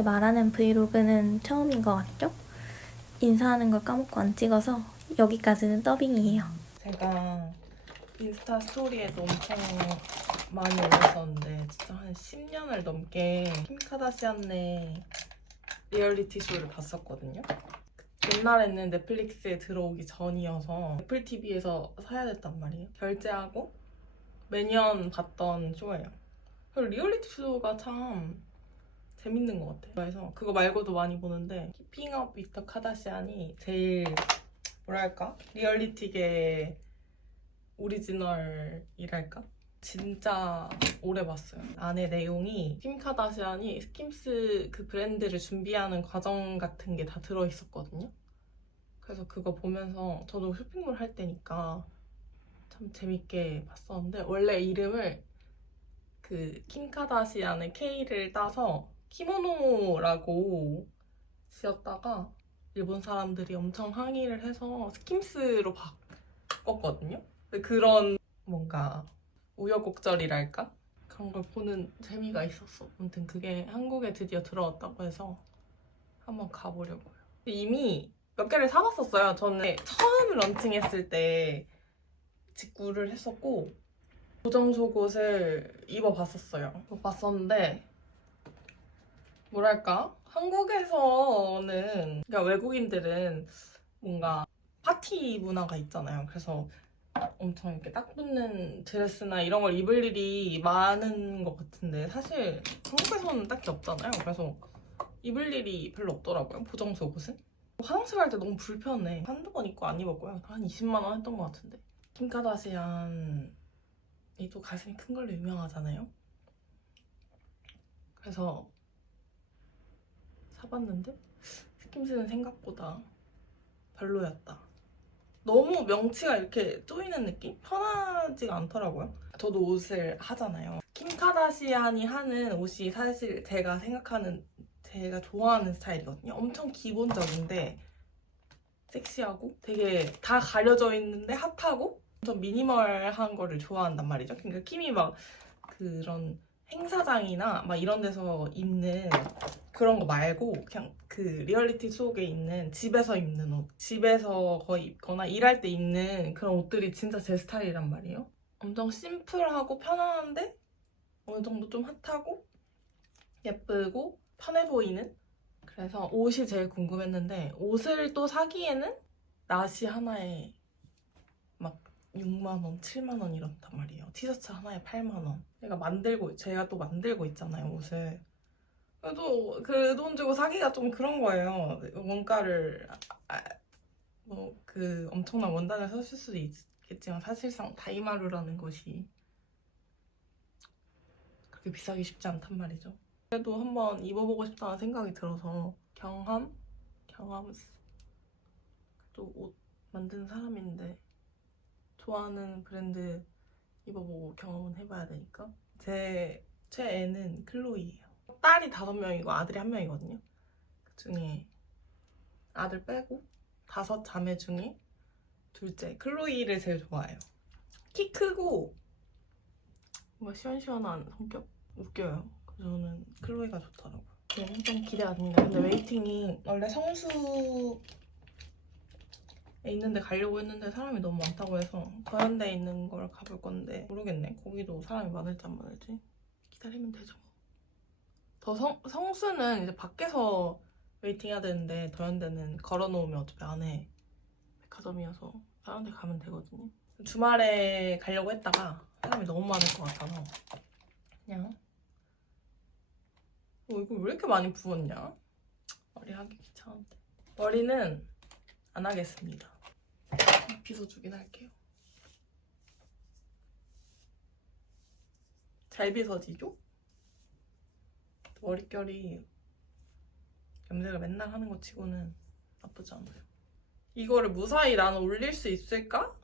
이렇게 말하는 브이로그는 처음인 것 같죠? 인사하는 걸 까먹고 안 찍어서 여기까지는 더빙이에요. 제가 인스타 스토리에도 엄청 많이 올렸었는데 진짜 한 10년을 넘게 킴 카다시안네 리얼리티 쇼를 봤었거든요. 옛날에는 넷플릭스에 들어오기 전이어서 애플 TV에서 사야 됐단 말이에요. 결제하고 매년 봤던 쇼예요. 그리고 리얼리티 쇼가 참 재밌는 것 같아요. 그래서 그거 말고도 많이 보는데 키핑 업 위터 카다시안이 제일 뭐랄까 리얼리티계 오리지널이랄까 진짜 오래 봤어요. 안에 내용이 킴 카다시안이 스킴스 그 브랜드를 준비하는 과정 같은 게 다 들어 있었거든요. 그래서 그거 보면서 저도 쇼핑몰 할 때니까 참 재밌게 봤었는데 원래 이름을 그 킴 카다시안의 K를 따서 키모노라고 지었다가 일본 사람들이 엄청 항의를 해서 스킴스로 바꿨거든요. 그런 뭔가 우여곡절이랄까? 그런 걸 보는 재미가 있었어. 아무튼 그게 한국에 드디어 들어왔다고 해서 한번 가보려고요. 이미 몇 개를 사봤었어요. 저는 처음 런칭했을 때 직구를 했었고 고정 속옷을 입어봤었어요. 입어봤었는데 뭐랄까 한국에서는 그러니까 외국인들은 뭔가 파티 문화가 있잖아요. 그래서 엄청 이렇게 딱 붙는 드레스나 이런 걸 입을 일이 많은 것 같은데 사실 한국에서는 딱히 없잖아요. 그래서 입을 일이 별로 없더라고요. 보정 속옷은. 화장실 갈 때 너무 불편해. 한두 번 입고 안 입었고요. 한 20만 원 했던 것 같은데. 킴 카다시안이 또 가슴이 큰 걸로 유명하잖아요. 그래서 사봤는데 스킴스는 생각보다 별로였다. 너무 명치가 이렇게 쪼이는 느낌? 편하지가 않더라고요. 저도 옷을 하잖아요. 킴 카다시안이 하는 옷이 사실 제가 생각하는 제가 좋아하는 스타일이거든요. 엄청 기본적인데 섹시하고 되게 다 가려져 있는데 핫하고 좀 미니멀한 거를 좋아한단 말이죠. 그러니까 킴이 막 그런 행사장이나 막 이런 데서 입는 그런 거 말고 그냥 그 리얼리티 속에 있는 집에서 입는 옷, 집에서 거의 입거나 일할 때 입는 그런 옷들이 진짜 제 스타일이란 말이에요. 엄청 심플하고 편안한데 어느 정도 좀 핫하고 예쁘고 편해 보이는 그래서 옷이 제일 궁금했는데 옷을 또 사기에는 나시 하나에 막 6만 원, 7만 원 이렇단 말이에요. 티셔츠 하나에 8만 원. 제가 만들고 제가 또 만들고 있잖아요, 옷을. 그래도 그 돈 주고 사기가 좀 그런 거예요. 원가를 뭐그 엄청난 원단을 썼을 수도 있겠지만 사실상 다이마루라는 것이 그렇게 비싸기 쉽지 않단 말이죠. 그래도 한번 입어보고 싶다는 생각이 들어서 경함, 경함스 또옷 만드는 사람인데 좋아하는 브랜드 입어보고 경험은 해봐야 되니까 제 최애는 클로이예요. 딸이 다섯 명이고 아들이 한 명이거든요. 그 중에 아들 빼고 다섯 자매 중에 둘째 클로이를 제일 좋아해요. 키 크고 뭔가 시원시원한 성격 웃겨요. 그래서 저는 클로이가 좋더라고요. 네, 엄청 기대가 됩니다. 근데 웨이팅이 원래 성수 에 있는데 가려고 했는데 사람이 너무 많다고 해서 더현대에 있는 걸 가볼 건데 모르겠네. 거기도 사람이 많을지 안 많을지 기다리면 되죠. 더 성, 성수는 이제 밖에서 웨이팅 해야 되는데 더현대는 걸어놓으면 어차피 안에 백화점이어서 다른 데 가면 되거든요. 주말에 가려고 했다가 사람이 너무 많을 것 같아서 그냥 어, 이거 왜 이렇게 많이 부었냐? 머리 하기 귀찮은데 머리는 안 하겠습니다. 빗어 주긴 할게요. 잘 빗어지죠? 머릿결이 염색을 맨날 하는 것 치고는 나쁘지 않아요. 이거를 무사히 나는 올릴 수 있을까?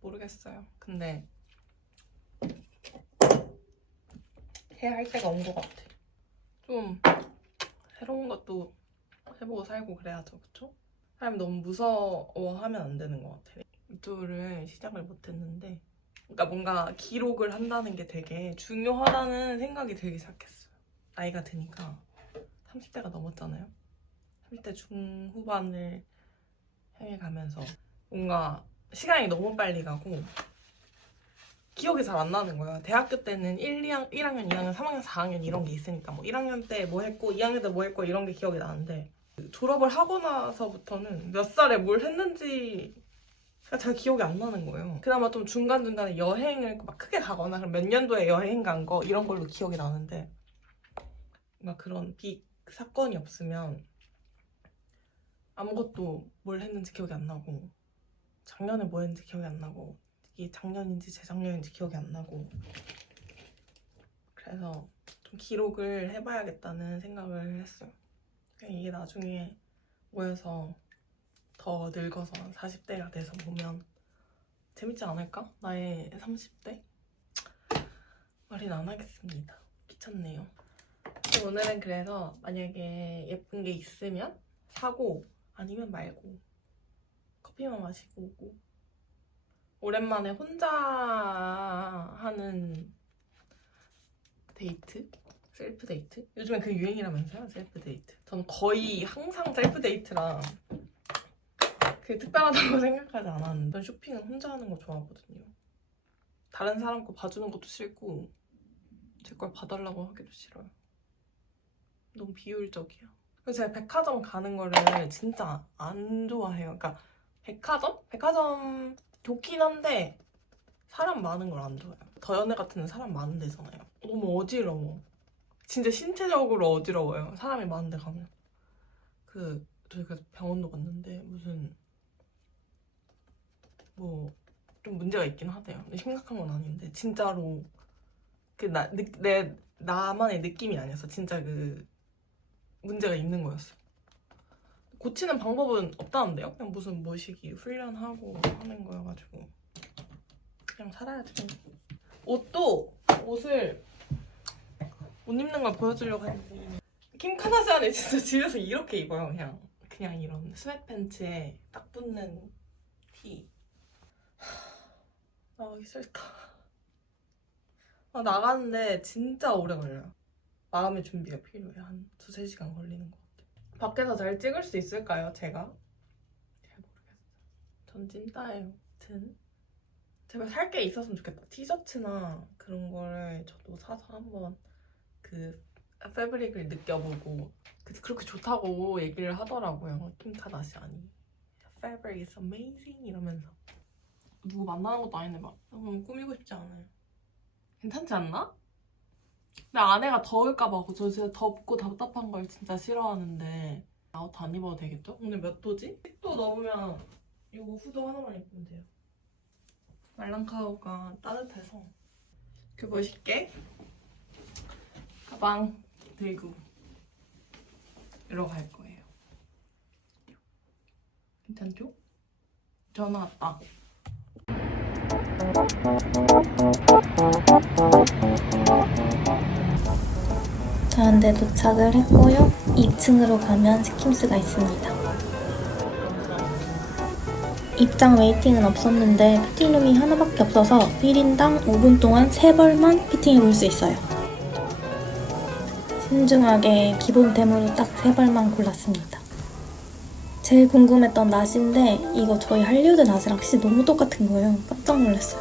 모르겠어요. 근데 해야 할 때가 온 것 같아. 좀 새로운 것도 해보고 살고 그래야죠, 그쵸? 사람이 너무 무서워하면 안 되는 것 같아. 유튜브를 시작을 못했는데, 그러니까 뭔가 기록을 한다는 게 되게 중요하다는 생각이 들기 시작했어요. 나이가 드니까 30대가 넘었잖아요. 30대 중후반을 향해 가면서 뭔가 시간이 너무 빨리 가고 기억이 잘 안 나는 거예요. 대학교 때는 1, 2학, 1학년, 2학년, 3학년, 4학년 이런 게 있으니까 뭐 1학년 때 뭐 했고 2학년 때 뭐 했고 이런 게 기억이 나는데 졸업을 하고 나서부터는 몇 살에 뭘 했는지 잘 기억이 안 나는 거예요. 그나마 좀 중간중간에 여행을 막 크게 가거나 그럼 몇 년도에 여행 간 거 이런 걸로 기억이 나는데 막 그런 빅 사건이 없으면 아무것도 뭘 했는지 기억이 안 나고 작년에 뭐 했는지 기억이 안 나고 이게 작년인지 재작년인지 기억이 안 나고 그래서 좀 기록을 해봐야겠다는 생각을 했어요. 이게 나중에 모여서 더 늙어서 40대가 돼서 보면 재밌지 않을까? 나의 30대? 말은 안 하겠습니다. 귀찮네요. 오늘은 그래서 만약에 예쁜 게 있으면 사고 아니면 말고 커피만 마시고 오고 오랜만에 혼자 하는 데이트? 셀프 데이트? 요즘엔 그 유행이라면서요, 셀프 데이트. 저는 거의 항상 셀프 데이트랑 그게 특별하다고 생각하지 않았는데 전 쇼핑은 혼자 하는 거 좋아하거든요. 다른 사람 거 봐주는 것도 싫고 제 걸 봐달라고 하기도 싫어요. 너무 비효율적이야. 그래서 제가 백화점 가는 거를 진짜 안 좋아해요. 그러니까 백화점? 백화점 좋긴 한데 사람 많은 걸 안 좋아해요. 더 연애 같은 사람 많은 데잖아요. 너무 어지러워. 진짜 신체적으로 어지러워요. 사람이 많은 데 가면. 그 저희 그래서 병원도 갔는데 무슨 뭐 좀 문제가 있긴 하대요. 근데 심각한 건 아닌데 진짜로 그 나 내 나만의 느낌이 아니었어. 진짜 그 문제가 있는 거였어. 고치는 방법은 없다는데요? 그냥 무슨 뭐시기 훈련하고 하는 거여가지고 그냥 살아야지. 옷도 옷을 옷 입는 걸 보여주려고 했는데 킴 카다시안이 진짜 집에서 이렇게 입어요. 그냥 그냥 이런 스웨트팬츠에 딱 붙는 티. 하, 나가기 싫다. 아, 나가는데 진짜 오래 걸려요. 마음의 준비가 필요해. 한 두세 시간 걸리는 것 같아요. 밖에서 잘 찍을 수 있을까요, 제가? 잘 모르겠어요. 전 찐따예요. 아무튼 제발 살 게 있었으면 좋겠다. 티셔츠나 그런 거를 저도 사서 한번 그 패브릭을 느껴보고 그- 그렇게 좋다고 얘기를 하더라고요. 킴 카다시안이. Fabric is amazing 이러면서 누구 만나는 것도 아닌데 막 너무 꾸미고 싶지 않아요. 괜찮지 않나? 근데 아내가 더울까봐 저 진짜 덥고 답답한 걸 진짜 싫어하는데 아웃 안 입어도 되겠죠? 오늘 몇 도지? 10도 넘으면 이거 후드 하나만 입으면 돼요. 말랑카우가 따뜻해서 그 멋있게 가방 들고 이러고 갈 거예요. 괜찮죠? 전화 왔다. 저한테 도착을 했고요. 2층으로 가면 스킴스가 있습니다. 입장 웨이팅은 없었는데 피팅룸이 하나밖에 없어서 1인당 5분 동안 3벌만 피팅해 볼 수 있어요. 신중하게 기본템으로 딱 3벌만 골랐습니다. 제일 궁금했던 낫인데 이거 저희 할리우드 낫이랑 확실히 너무 똑같은 거예요. 깜짝 놀랐어요.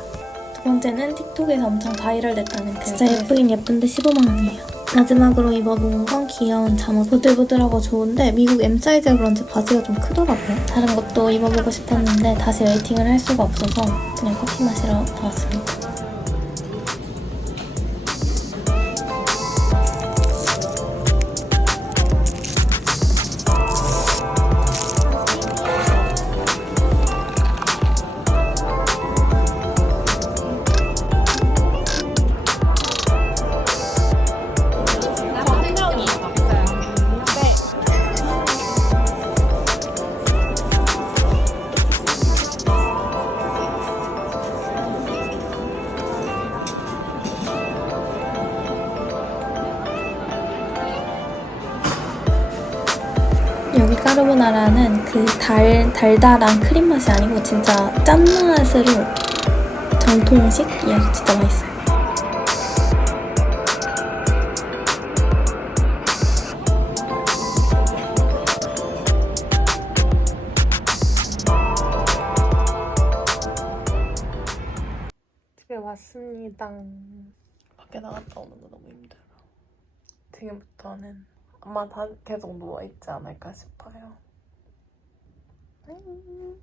두 번째는 틱톡에서 엄청 바이럴 됐다는 그 진짜 예쁘긴 예쁜데 15만 원이에요. 마지막으로 입어본 건 귀여운 잠옷 보들보들하고 좋은데 미국 M 사이즈가 그런지 바지가 좀 크더라고요. 다른 것도 입어보고 싶었는데 다시 웨이팅을 할 수가 없어서 그냥 커피 마시러 나왔습니다. 까르보나라는 그 달, 달달한 크림 맛이 아니고 진짜 짠맛으로 전통식? 이야 예, 진짜 맛있어요. 집에 왔습니다. 밖에 나갔다 오는 거 너무 힘들어. 지금부터는 아마 다 계속 누워있지 않을까 싶어요. 음.